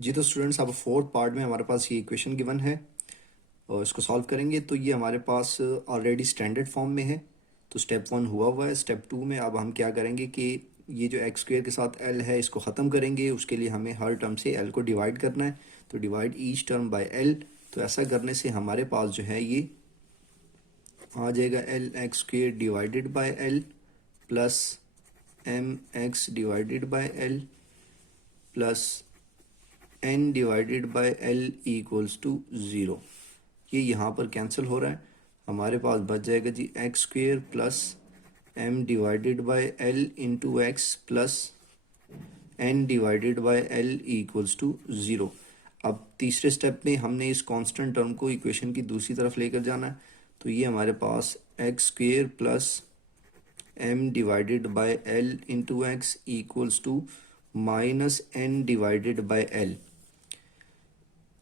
जी तो स्टूडेंट्स, अब fourth part में हमारे पास ये इक्वेशन गिवन है और इसको सॉल्व करेंगे। तो ये हमारे पास ऑलरेडी स्टैंडर्ड फॉर्म में है। तो स्टेप 1 हुआ है। स्टेप 2 में अब हम क्या करेंगे कि ये जो एक्स स्क्वेयर के साथ एल है इसको ख़त्म करेंगे। उसके लिए हमें हर टर्म से एल को डिवाइड करना है। तो divide each term by L. तो ऐसा करने से हमारे पास जो है ये आ जाएगा l x square divided by l plus m x divided by l plus n divided by l equals to zero. ये यहाँ पर कैंसिल हो रहा है। हमारे पास बच जाएगा जी x square plus m divided by l into x plus n divided by l equals to zero. अब तीसरे स्टेप में हमने इस कांस्टेंट टर्म को इक्वेशन की दूसरी तरफ लेकर जाना है। तो ये हमारे पास x square plus m divided by l into x equals to minus n divided by l.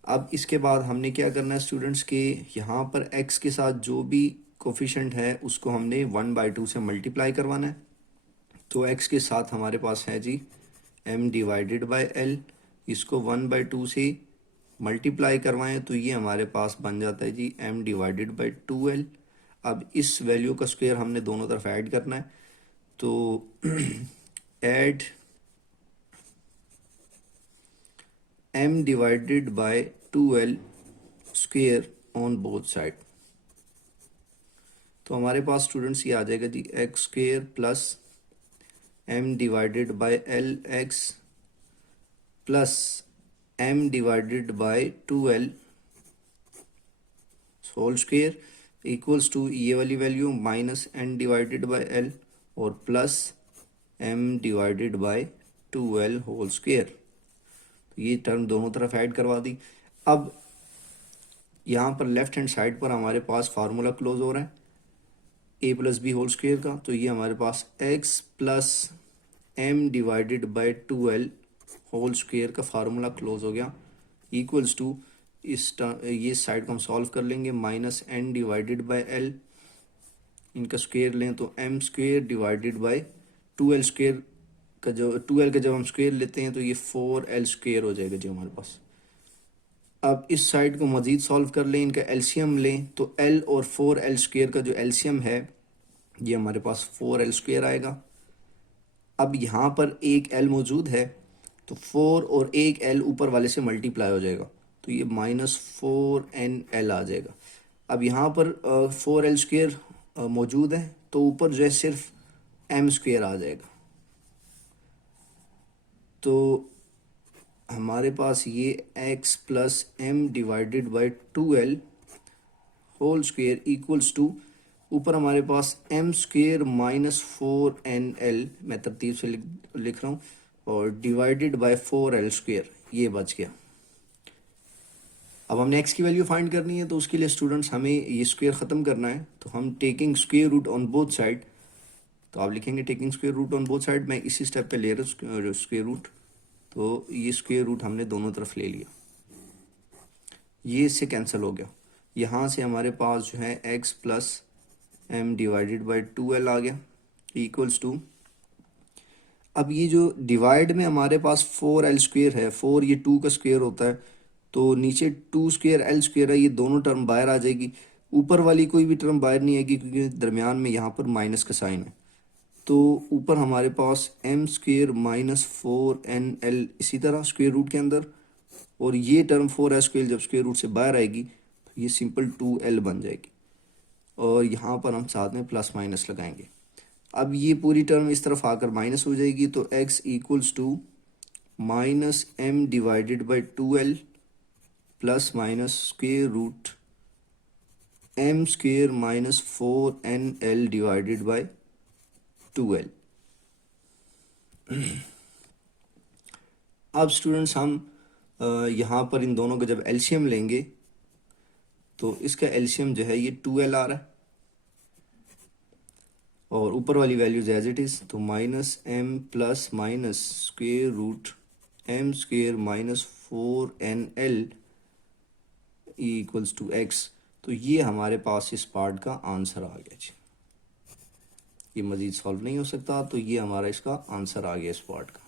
अब इसके बाद हमने क्या करना है स्टूडेंट्स के यहाँ पर x के साथ जो भी कोफिशेंट है उसको हमने 1/2 से मल्टीप्लाई करवाना है। तो x के साथ हमारे पास है जी m डिवाइडेड बाय l। इसको 1/2 से मल्टीप्लाई करवाएं तो ये हमारे पास बन जाता है जी m डिवाइडेड बाय 2l। अब इस वैल्यू का स्क्वायर हमने दोनों तरफ ऐड करना है। तो add m divided by 2l square on both side. तो हमारे पास स्टूडेंट्स ये आ जाएगा जी x square plus m divided by l x plus m divided by 2l whole square equals to ये वाली value minus n divided by l और plus m divided by 2l whole square. ये term दोनों तरफ add करवा दी। अब यहाँ पर लेफ्ट हैंड साइड पर हमारे पास फार्मूला क्लोज हो रहा है a plus b whole square का। तो ये हमारे पास x plus m divided by 2l whole square का फार्मूला क्लोज हो गया इक्वल्स टू ये साइड को हम सॉल्व कर लेंगे minus n divided by l. इनका स्क्वेयर लें तो m square divided by 2l square का जो 2l का जब हम स्क्वेयर लेते हैं तो ये 4l स्क्वेयर हो जाएगा जी हमारे पास। अब इस साइड को मज़ीद सॉल्व कर लें, इनका एलसीएम लें तो l और 4l स्क्वेयर का जो एलसीएम है ये हमारे पास 4l स्क्वेयर आएगा। अब यहाँ पर एक l मौजूद है तो 4 और एक l ऊपर वाले से मल्टीप्लाई हो जाएगा तो ये -4nl आ जाएगा। अब यहाँ पर 4l स्क्वेयर मौजूद है तो ऊपर जो है सिर्फ m स्क्वेयर आ जाएगा। तो हमारे पास ये x plus m divided by 2l whole square equals to ऊपर हमारे पास m स्क्वेयर -4nl, मैं तरतीब से लिख रहा हूँ, और डिवाइडेड बाय 4l स्क्वेयर ये बच गया। अब हमने x की वैल्यू फाइंड करनी है तो उसके लिए स्टूडेंट्स हमें ये स्क्वेयर ख़त्म करना है। तो हम taking square root on both side, तो आप लिखेंगे taking square root on both side. मैं इसी स्टेप पे ले रहा हूँ स्क्वेयर रूट। तो ये स्क्वेयर रूट हमने दोनों तरफ ले लिया, ये इससे कैंसिल हो गया। यहाँ से हमारे पास जो है x plus m divided by 2l आ गया इक्वल्स टू, अब ये जो डिवाइड में हमारे पास 4l स्क्वेयर है, 4 ये 2 का स्क्वेयर होता है तो नीचे 2 स्क्वेयर l स्क्वेयर है, ये दोनों टर्म बाहर आ जाएगी। ऊपर वाली कोई भी टर्म बाहर नहीं आएगी क्योंकि दरमियान में यहाँ पर माइनस का साइन है। तो ऊपर हमारे पास m स्क्वेयर -4nl इसी तरह स्क्वेयर रूट के अंदर, और ये टर्म 4l स्क्वेयर जब स्क्वेयर रूट से बाहर आएगी तो ये सिंपल 2l बन जाएगी और यहाँ पर हम साथ में प्लस माइनस लगाएंगे। अब ये पूरी टर्म इस तरफ आकर माइनस हो जाएगी तो x equals to minus m divided by 2l plus minus square root m square -4nl divided by 2l। अब स्टूडेंट्स हम यहाँ पर इन दोनों का जब एलसीएम लेंगे तो इसका एलसीएम जो है ये 2l आ रहा है और ऊपर वाली वैल्यूज एज इट इज़, तो minus m plus minus square root m square -4nl equals to x. तो ये हमारे पास इस पार्ट का आंसर आ गया जी। ये मज़ीद सॉल्व नहीं हो सकता, तो ये हमारा इसका आंसर आ गया इस पार्ट का।